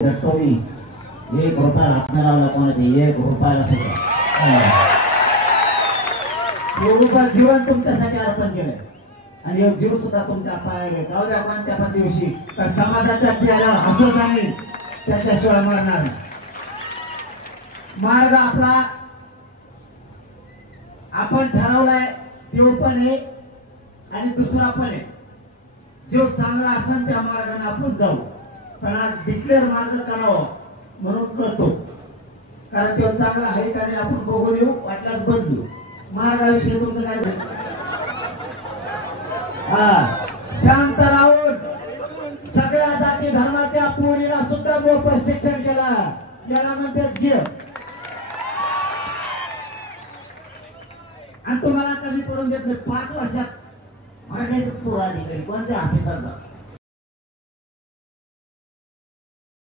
झटतो मी 1 रुपया हातने लावला कोणाचे 1 रुपयाला सुद्धा 1 रुपया जीवन तुमच्यासाठी अर्पण केलंय आणि एक जीव सुद्धा तुमच्या पायावर जाऊ द्या कोणत्या पण दिवशी तर समाजाच्या चेहऱ्यावर हसत आणि त्याच्याशिवाय मरणार मार्ग आपला आपण ठरवलाय देव पण आहे आणि दुसरा पण आहे जो चांगला असेल त्या मार्गाने आपण जाऊ पण आज डिक्लेअर मार्ग करावा म्हणून करतो कारण तो चांगला आहे आणि आपण बघून येऊ वाटल्यास बदलू मार्गाविषयी तुमचं काय शांत राहून सगळ्या जाती धर्माच्या पोरीला सुद्धा मोफत शिक्षण केलं याला म्हणतात घे आणि तुम्हाला कमी पडून घेतलं 5 वर्षात मराठीचा पूर्व अधिकारी कोणत्या ऑफिसरचा